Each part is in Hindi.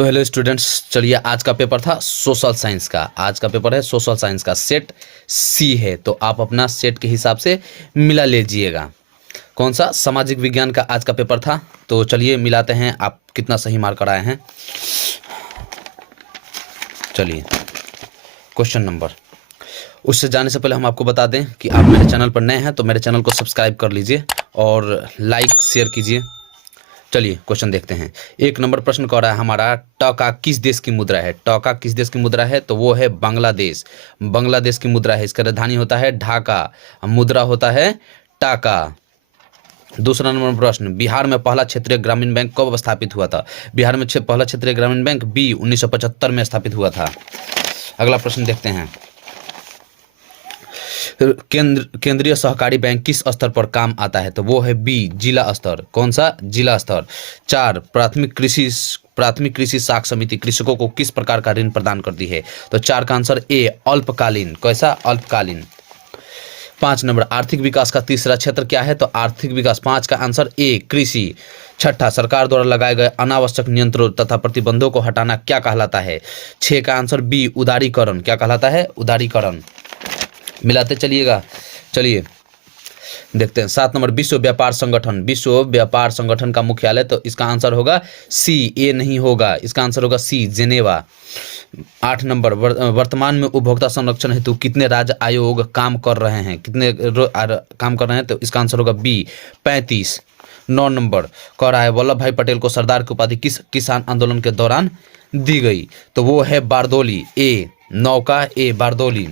तो हेलो स्टूडेंट्स, चलिए आज का पेपर था सोशल साइंस का। आज का पेपर है सोशल साइंस का, सेट सी है, तो आप अपना सेट के हिसाब से मिला लीजिएगा। कौन सा? सामाजिक विज्ञान का आज का पेपर था। तो चलिए मिलाते हैं आप कितना सही मार्क आए हैं। चलिए क्वेश्चन नंबर, उससे जाने से पहले हम आपको बता दें कि आप मेरे चैनल पर नए हैं तो मेरे चैनल को सब्सक्राइब कर लीजिए और लाइक शेयर कीजिए। चलिए क्वेश्चन देखते हैं। एक नंबर प्रश्न कह रहा है हमारा, टका किस देश की मुद्रा है? टका किस देश की मुद्रा है? तो वो है बांग्लादेश। बांग्लादेश की मुद्रा है। इसका राजधानी होता है ढाका, मुद्रा होता है टाका। दूसरा नंबर प्रश्न, बिहार में पहला क्षेत्रीय ग्रामीण बैंक कब स्थापित हुआ था? बिहार में पहला क्षेत्रीय ग्रामीण बैंक बी 1975 में स्थापित हुआ था। अगला प्रश्न देखते हैं। केंद्रीय सहकारी बैंक किस स्तर पर काम आता है? तो वो है बी जिला स्तर। कौन सा? जिला स्तर। 4, प्राथमिक कृषि साख समिति कृषकों को किस प्रकार का ऋण प्रदान करती है? तो 4 का आंसर ए अल्पकालीन। कैसा? अल्पकालीन। 5 नंबर, आर्थिक विकास का तीसरा क्षेत्र क्या है? तो आर्थिक विकास 5 का आंसर ए कृषि। 6, सरकार द्वारा लगाए गए अनावश्यक नियंत्रणों तथा प्रतिबंधों को हटाना क्या कहलाता है? 6 का आंसर बी उदारीकरण। क्या कहलाता है? उदारीकरण। मिलाते चलिएगा। चलिए देखते हैं। 7 नंबर, विश्व व्यापार संगठन। विश्व व्यापार संगठन का मुख्यालय, तो इसका आंसर होगा सी, ए नहीं होगा, इसका आंसर होगा सी जेनेवा। 8 नंबर, वर्तमान में उपभोक्ता संरक्षण हेतु कितने राज्य आयोग काम कर रहे हैं? काम कर रहे हैं? तो इसका आंसर होगा बी 35। 9 नंबर कह रहा है वल्लभ भाई पटेल को सरदार की उपाधि किस किसान आंदोलन के दौरान दी गई? तो वो है बारदौली। ए 9 का ए बारदौली।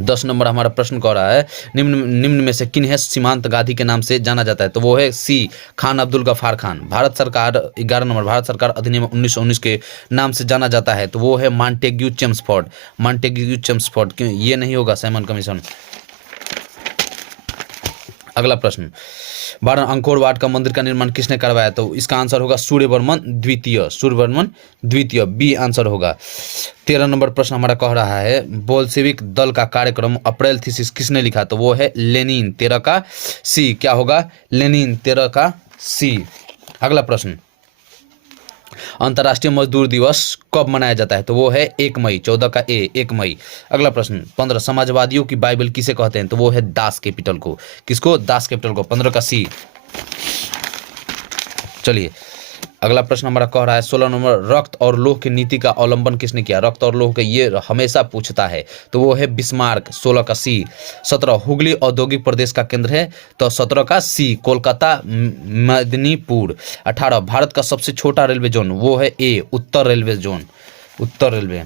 10 नंबर हमारा प्रश्न कह रहा है निम्न में से किन्हें सीमांत गांधी के नाम से जाना जाता है? तो वो है सी खान अब्दुल गफ्फार खान। भारत सरकार 11 नंबर, भारत सरकार अधिनियम 1919 के नाम से जाना जाता है? तो वो है मॉन्टेग्यू चेम्सफोर्ड। Montagu Chelmsford. क्यों? ये नहीं होगा, साइमन कमीशन। अगला प्रश्न, वाराणसी अंकोर वाट का मंदिर का निर्माण किसने करवाया? तो इसका आंसर होगा सूर्यवर्मन द्वितीय। सूर्यवर्मन द्वितीय, बी आंसर होगा। 13 नंबर प्रश्न हमारा कह रहा है बोल्शेविक दल का कार्यक्रम अप्रैल थीसिस किसने लिखा? तो वो है लेनिन। 13 का सी। क्या होगा? लेनिन। 13 का सी। अगला प्रश्न, अंतर्राष्ट्रीय मजदूर दिवस कब मनाया जाता है? तो वो है 1 मई। 14 का ए 1 मई। अगला प्रश्न, 15, समाजवादियों की बाइबल किसे कहते हैं? तो वो है दास कैपिटल को। किसको? दास कैपिटल को। 15 का सी। चलिए अगला प्रश्न हमारा कह रहा है 16 नंबर, रक्त और लौह की नीति का अवलंबन किसने किया? रक्त और लौह के ये हमेशा पूछता है, तो वो है बिस्मार्क। 16 का सी। 17, हुगली औद्योगिक प्रदेश का केंद्र है? तो 17 का सी कोलकाता मेदिनीपुर। 18, भारत का सबसे छोटा रेलवे जोन? वो है ए उत्तर रेलवे जोन, उत्तर रेलवे।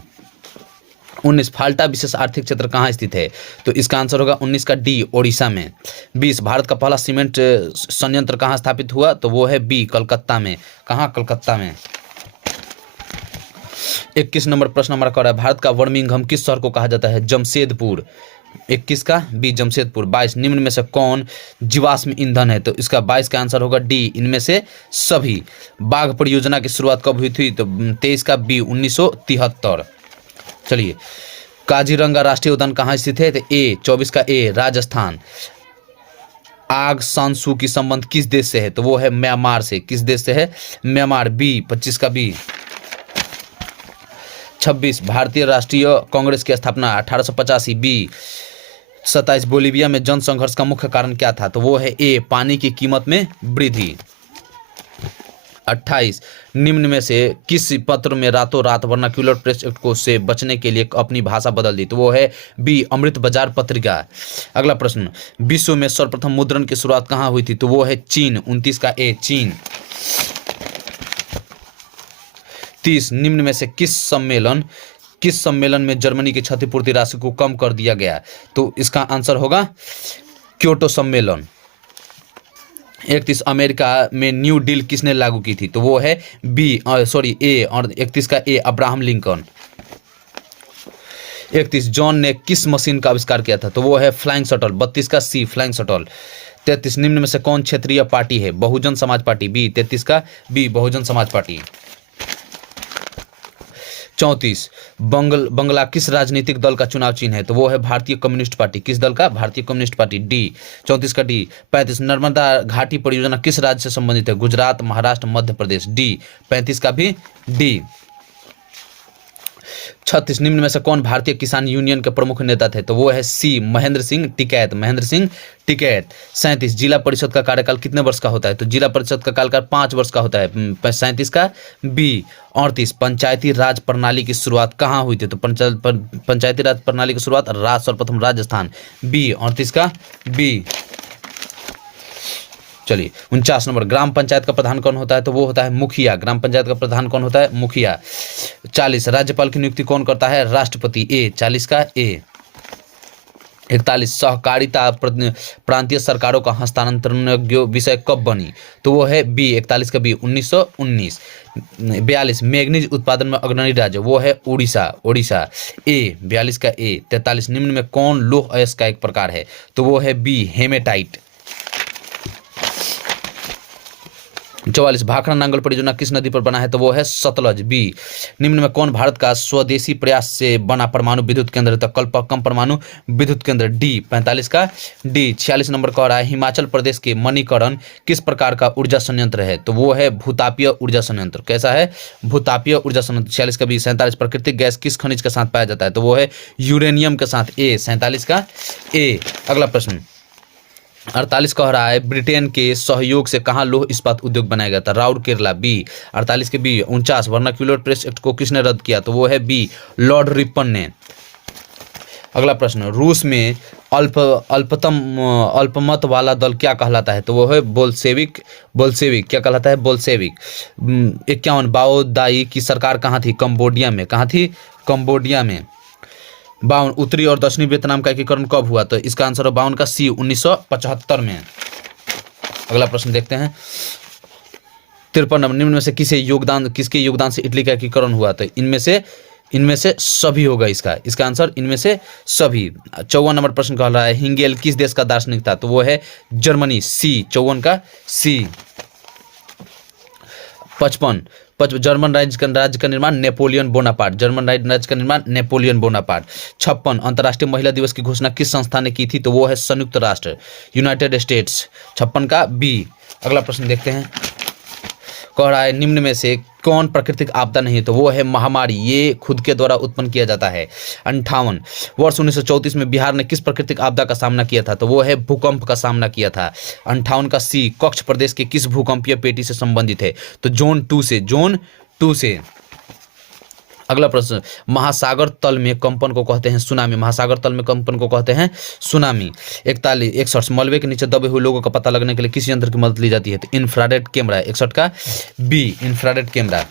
19, फाल्टा विशेष आर्थिक क्षेत्र कहाँ स्थित है? तो इसका आंसर होगा 19 का डी ओडिशा में। 20, भारत का पहला सीमेंट संयंत्र कहाँ स्थापित हुआ? तो वो है बी कलकत्ता में। कहाँ? कलकत्ता में। 21 नंबर प्रश्न हमारा कह रहा है भारत का बर्मिंघम किस शहर को कहा जाता है? जमशेदपुर। 21 का बी जमशेदपुर। 22, निम्न में से कौन जीवाश्म ईंधन है? तो इसका 22 का आंसर होगा डी इनमें से सभी। बाघ परियोजना की शुरुआत कब हुई थी? तो 23 का बी 1973। चलिए काजीरंगा राष्ट्रीय उद्यान कहाँ स्थित है? तो ए 24 का ए राजस्थान। आग सान सू की संबंध किस देश से है? तो वो है म्यांमार से। किस देश से है? म्यांमार। बी 25 का बी। 26, भारतीय राष्ट्रीय कांग्रेस की स्थापना 1885। बी 27, बोलीविया में जन संघर्ष का मुख्य कारण क्या था? तो वो है ए पानी की कीमत में वृद्धि। 28, निम्न में से किस पत्र में रातों रात वर्नाक्यूलर प्रेस एक्ट को से बचने के लिए अपनी भाषा बदल दी? तो वो है बी अमृत बाजार पत्रिका। अगला प्रश्न, विश्व में सर्वप्रथम मुद्रण की शुरुआत कहाँ हुई थी? तो वो है चीन। 29 का ए चीन। 30, निम्न में से किस सम्मेलन में जर्मनी की क्षतिपूर्ति राशि को कम कर दिया गया? तो इसका आंसर होगा क्योटो सम्मेलन। 31, अमेरिका में न्यू डील किसने लागू की थी? तो वो है ए। और 31 का ए अब्राहम लिंकन। 31, जॉन ने किस मशीन का आविष्कार किया था? तो वो है फ्लाइंग शटल। 32 का सी फ्लाइंग शटल। 33, निम्न में से कौन क्षेत्रीय पार्टी है? बहुजन समाज पार्टी। बी 33 का बी बहुजन समाज पार्टी। 34 बंगला किस राजनीतिक दल का चुनाव चिन्ह है? तो वो है भारतीय कम्युनिस्ट पार्टी। किस दल का? भारतीय कम्युनिस्ट पार्टी, डी। 34 का डी। 35 नर्मदा घाटी परियोजना किस राज्य से संबंधित है? गुजरात, महाराष्ट्र, मध्य प्रदेश, डी। 35 का भी डी। 36 निम्न में से कौन भारतीय किसान यूनियन के प्रमुख नेता थे? तो वो है सी, महेंद्र सिंह टिकैत, महेंद्र सिंह टिकैत। 37 जिला परिषद का कार्यकाल कितने वर्ष का होता है? तो जिला परिषद का कार्यकाल 5 वर्ष का होता है। 37 का बी। 38 पंचायती राज प्रणाली की शुरुआत कहाँ हुई थी? तो पंचायती राज प्रणाली की शुरुआत सर्वप्रथम राजस्थान, बी। 38 का बी। चलिए 49 नंबर ग्राम पंचायत का प्रधान कौन होता है? तो वो होता है मुखिया। ग्राम पंचायत का प्रधान कौन होता है? मुखिया। 40 राज्यपाल की नियुक्ति कौन करता है? राष्ट्रपति, ए। 40 का ए। 41 सहकारिता प्रांतीय सरकारों का हस्तांतरण विषय कब बनी? तो वो है बी। 41 का बी, 1919। 42 मैग्नीज उत्पादन में अग्रणी राज्य, वो है उड़ीसा, ओडिशा, ए। 42 का ए। 43 निम्न में कौन लौह अयस्क का एक प्रकार है? तो वो है बी, हेमेटाइट। 44 भाखड़ा नांगल परियोजना किस नदी पर बना है? तो वो है सतलज, बी। निम्न में कौन भारत का स्वदेशी प्रयास से बना परमाणु विद्युत केंद्र? तो कम परमाणु विद्युत केंद्र, डी। 45 का डी। 46 नंबर कह रहा है हिमाचल प्रदेश के मणिकरण किस प्रकार का ऊर्जा संयंत्र है? तो वो है भूतापीय ऊर्जा संयंत्र। कैसा है? भूतापीय ऊर्जा संयंत्र। 46 का बी। 47 प्राकृतिक गैस किस खनिज के साथ पाया जाता है? तो वो है यूरेनियम के साथ, ए। 47 का ए। अगला प्रश्न 48 कह रहा है ब्रिटेन के सहयोग से कहाँ लौह इस्पात उद्योग बनाया गया था? राउरकेला, बी। 48 के बी। 49 वर्नाक्यूलर प्रेस एक्ट को किसने रद्द किया? तो वो है बी, लॉर्ड रिपन ने। अगला प्रश्न रूस में अल्पमत वाला दल क्या कहलाता है? तो वो है बोल्शेविक। बोल्शेविक क्या कहलाता है? बोल्शेविक। 51 माओ दाई की सरकार कहाँ थी? कंबोडिया में। कहाँ थी? कंबोडिया में। 52 उत्तरी और दक्षिणी वियतनाम का एकीकरण कब हुआ? तो इसका आंसर है 52 का सी, 1975 में। अगला प्रश्न देखते हैं 53 नंबर निम्न में से किसके योगदान से इटली का एकीकरण हुआ? तो इनमें से सभी होगा इसका आंसर इनमें से सभी। 54 नंबर प्रश्न कह रहा है हिंगेल किस देश का दार्शनिक था? तो वो है जर्मनी, सी। 54 का सी। 55 जर्मन राज्य का निर्माण नेपोलियन बोनापार्ट। जर्मन राज्य का निर्माण नेपोलियन बोनापार्ट। 56 अंतर्राष्ट्रीय महिला दिवस की घोषणा किस संस्था ने की थी? तो वो है संयुक्त राष्ट्र, यूनाइटेड स्टेट्स। 56 का बी। अगला प्रश्न देखते हैं कह रहा है निम्न में से कौन प्राकृतिक आपदा नहीं है? तो वो है महामारी, ये खुद के द्वारा उत्पन्न किया जाता है। 58 वर्ष 1934 में बिहार ने किस प्राकृतिक आपदा का सामना किया था? तो वो है भूकंप का सामना किया था। 58 का सी कच्छ प्रदेश के किस भूकंपीय पेटी से संबंधित है? तो जोन 2 से। अगला प्रश्न महासागर तल में कंपन को कहते हैं सुनामी। महासागर तल में कंपन को कहते हैं सुनामी। 61 मलबे के नीचे दबे हुए लोगों का पता लगने के लिए किस यंत्र की मदद ली जाती है? तो इंफ्रारेड कैमरा। 61 का बी, इंफ्रारेड कैमरा।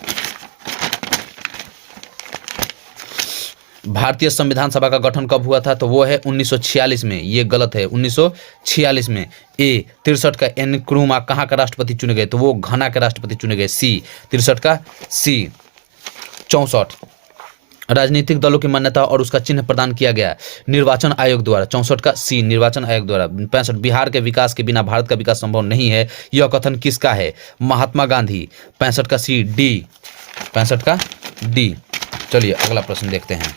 भारतीय संविधान सभा का गठन कब हुआ था? तो वो है 1946 में। ये गलत है, 1946 में। ए 63 का एनक्रुमा कहाँ का राष्ट्रपति चुने गए? तो वो घना के राष्ट्रपति चुने गए, सी। 63 का सी। 64 राजनीतिक दलों की मान्यता और उसका चिन्ह प्रदान किया गया निर्वाचन आयोग द्वारा। 64 का सी, निर्वाचन आयोग द्वारा। 65 बिहार के विकास के बिना भारत का विकास संभव नहीं है, यह कथन किसका है? महात्मा गांधी। 65 का सी, डी। 65 का डी। चलिए अगला प्रश्न देखते हैं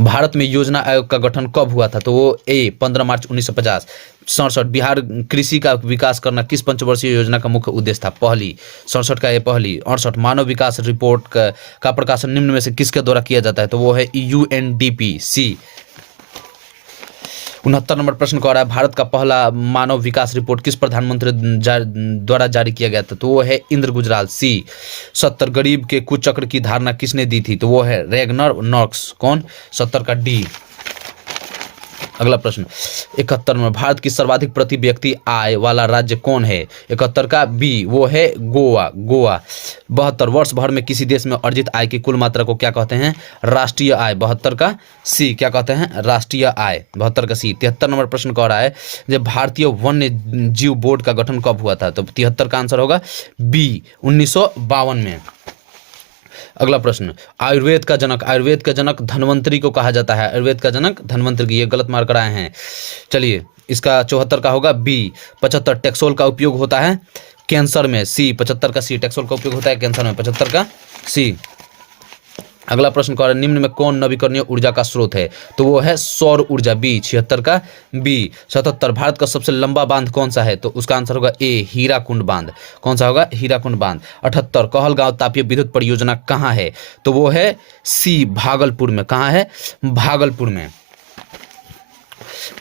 भारत में योजना आयोग का गठन कब हुआ था? तो वो ए 15 मार्च 1950। 67 बिहार कृषि का विकास करना किस पंचवर्षीय योजना का मुख्य उद्देश्य था? पहली। 67 का ये पहली। 68 मानव विकास रिपोर्ट का प्रकाशन निम्न में से किसके द्वारा किया जाता है? तो वो है यूएनडीपी, सी। 69 नंबर प्रश्न कह रहा है भारत का पहला मानव विकास रिपोर्ट किस प्रधानमंत्री द्वारा जारी किया गया था? तो वो है इंद्र गुजराल, सी। 70 गरीब के कुचक्र की धारणा किसने दी थी? तो वो है रेगनर नॉक्स। कौन? 70 का डी। अगला प्रश्न 71 में भारत की सर्वाधिक प्रति व्यक्ति आय वाला राज्य कौन है? 71 का बी, वो है गोवा। 72 वर्ष भर में किसी देश में अर्जित आय की कुल मात्रा को क्या कहते हैं? राष्ट्रीय आय। 72 का सी, क्या कहते हैं? राष्ट्रीय आय। 72 का सी। 73 नंबर प्रश्न कह रहा है जब भारतीय वन्य जीव बोर्ड का गठन कब हुआ था? तो 73 का आंसर होगा बी, 1952 में। अगला प्रश्न आयुर्वेद का जनक धन्वंतरी को कहा जाता है। आयुर्वेद का जनक धन्वंतरी, ये गलत मार्क आए हैं। चलिए इसका 74 का होगा बी। 75 टेक्सोल का उपयोग होता है कैंसर में, सी। 75 का सी, टेक्सोल का उपयोग होता है कैंसर में। 75 का सी। अगला प्रश्न कह रहा है निम्न में कौन नवीकरणीय ऊर्जा का स्रोत है, तो वो है सौर ऊर्जा, बी 76 का बी। 77 भारत का सबसे लंबा बांध कौन सा है, तो उसका आंसर होगा ए हीराकुंड बांध। कौन सा होगा, हीराकुंड बांध। 78 कहलगांव तापीय विद्युत परियोजना कहाँ है, तो वो है सी भागलपुर में। कहाँ है, भागलपुर में।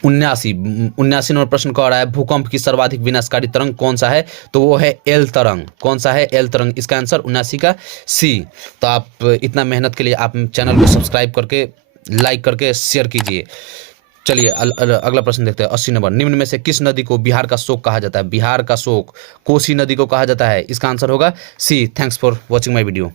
79 नंबर प्रश्न कह रहा है भूकंप की सर्वाधिक विनाशकारी तरंग कौन सा है, तो वो है एल तरंग। कौन सा है, एल तरंग। इसका आंसर 79 का सी। तो आप इतना मेहनत के लिए आप चैनल को सब्सक्राइब करके लाइक करके शेयर कीजिए। चलिए अगला प्रश्न देखते हैं। 80 नंबर निम्न में से किस नदी को बिहार का शोक कहा जाता है, बिहार का शोक कोसी नदी को कहा जाता है। इसका आंसर होगा C. Thanks for watching my video.